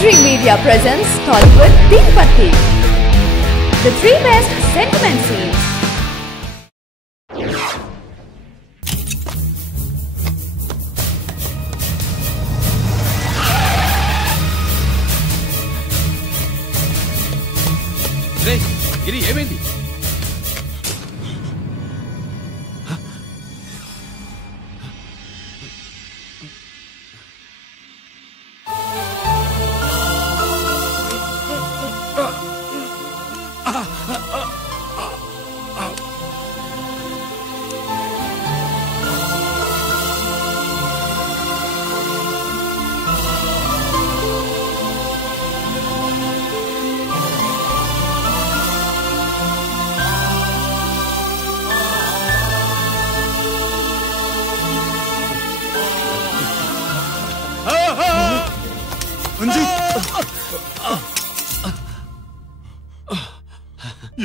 Dream Media presents Tollywood Deepati, the three best sentiment scenes. Hey, Giri, ఏమైంది?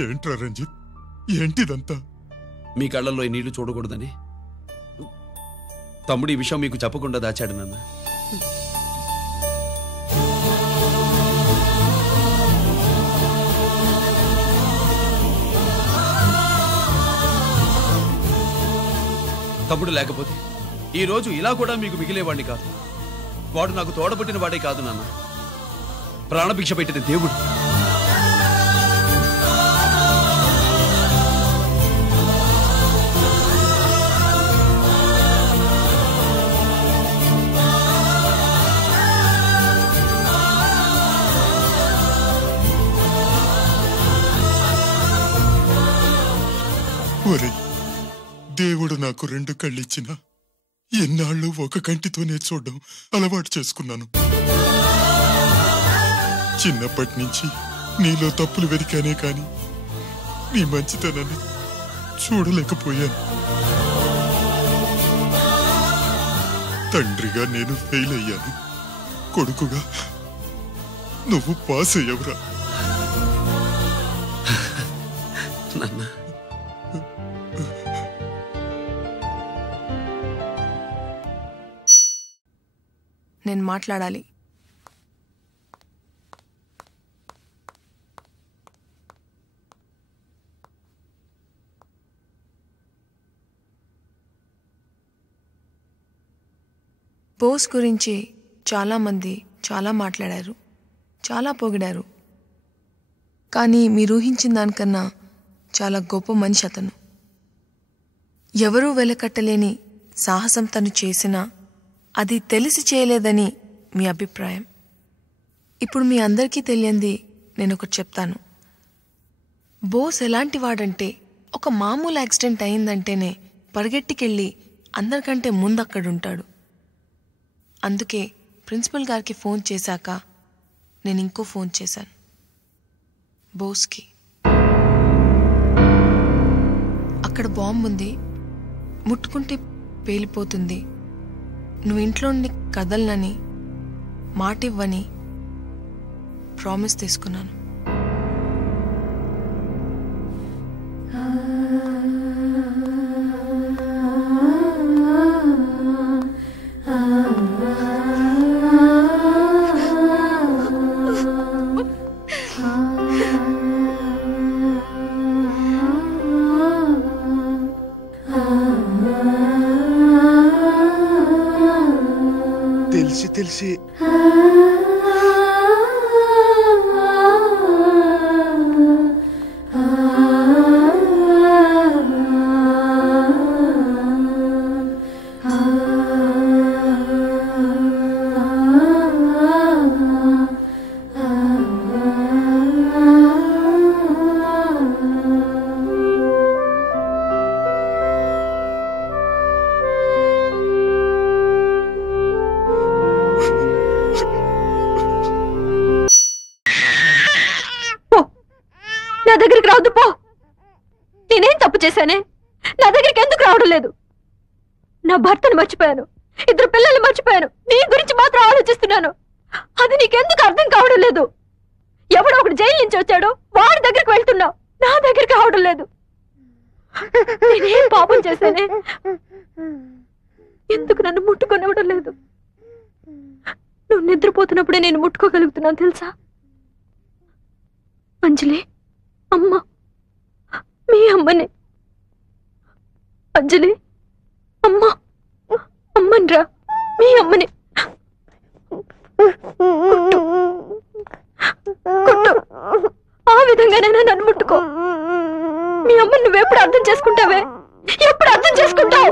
ఏంట్రా రంజిత్, ఏంటిదంతా? మీ కళ్ళల్లో ఈ నీళ్లు చూడకూడదని తమ్ముడు ఈ విషయం మీకు చెప్పకుండా దాచాడు నాన్న. తమ్ముడు లేకపోతే ఈ రోజు ఇలా కూడా మీకు మిగిలేవాడిని కాదు. వాడు నాకు తోడబుట్టిన వాడే కాదు నాన్న, ప్రాణభిక్ష పెట్టిన దేవుడు. ఒరే, దేవుడు నాకు రెండు కళ్ళిచ్చిన ఎన్నాళ్ళు ఒక కంటితోనే చూడడం అలవాటు చేసుకున్నాను. చిన్నప్పటి నుంచి నీలో తప్పులు వెతికానే కాని నీ మంచితనాన్ని చూడలేకపోయాను. తండ్రిగా నేను ఫెయిల్ అయ్యాను, కొడుకుగా నువ్వు పాస్ అయ్యవురా. నాన్న, నేను మాట్లాడాలి. బోస్ గురించి చాలామంది చాలా మాట్లాడారు, చాలా పొగిడారు. కానీ మీరు ఊహించిన దానికన్నా చాలా గొప్ప మనిషి అతను. ఎవరూ వెలకట్టలేని సాహసం తను చేసినా అది తెలిసి చేయలేదని మీ అభిప్రాయం. ఇప్పుడు మీ అందరికీ తెలియంది నేను ఒకటి చెప్తాను. బోస్ ఎలాంటి వాడంటే ఒక మామూలు యాక్సిడెంట్ అయిందంటేనే పరిగెట్టికెళ్ళి అందరికంటే ముందు అక్కడుంటాడు. అందుకే ప్రిన్సిపల్ గారికి ఫోన్ చేశాక నేను ఇంకో ఫోన్ చేశాను, బోస్కి. అక్కడ బాంబు ఉంది, ముట్టుకుంటే పేలిపోతుంది, నువ్వు ఇంట్లో నుండి కదలనని మాటివ్వని ప్రామిస్ తీసుకున్నాను. తెలిసి నా దగ్గరికి రావద్దు, పో. నేనేం తప్పు చేశానే? నా దగ్గరికి ఎందుకు రావడం లేదు? నా భర్తను మర్చిపోయాను, ఇద్దరు పిల్లల్ని మర్చిపోయాను, నీ గురించి మాత్రం ఆలోచిస్తున్నాను. అది నీకెందుకు అర్థం కావడం లేదు? ఎవడో ఒకటి జైలు నుంచి వచ్చాడు, వాడి దగ్గరికి వెళ్తున్నావు, నా దగ్గరికి రావడం లేదు. నేనేం పాపం చేశానే? ఎందుకు నన్ను ముట్టుకొనివ్వడం లేదు? నువ్వు నిద్రపోతున్నప్పుడే నేను ముట్టుకోగలుగుతున్నాను తెలుసా? అంజలి అమ్మ, మీ అమ్మనే. అంజలి అమ్మ, అమ్మన్రా, మీ అమ్మని. కుట్టు కుట్టు, ఆ విధంగానైనా నన్ను ముట్టుకో. మీ అమ్మని నువ్వెప్పుడు అర్థం చేసుకుంటావే? ఎప్పుడు అర్థం చేసుకుంటావు?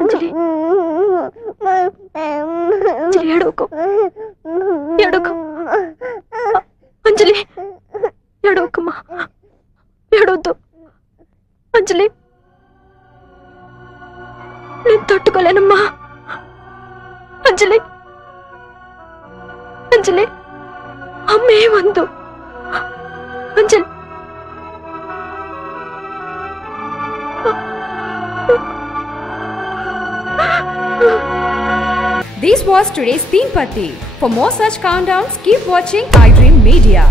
అంజలి, అంజలి ఏడవకు, ఏడవకు. అంజలి ఏడవకమ్మా, ఏడవద్దు. అంజలి, నేను తట్టుకోలేనమ్మా. అంజలి, అంజలి అమ్మేమందు. అంజలి, This was today's Teen Patti. For more such countdowns, keep watching iDream Media.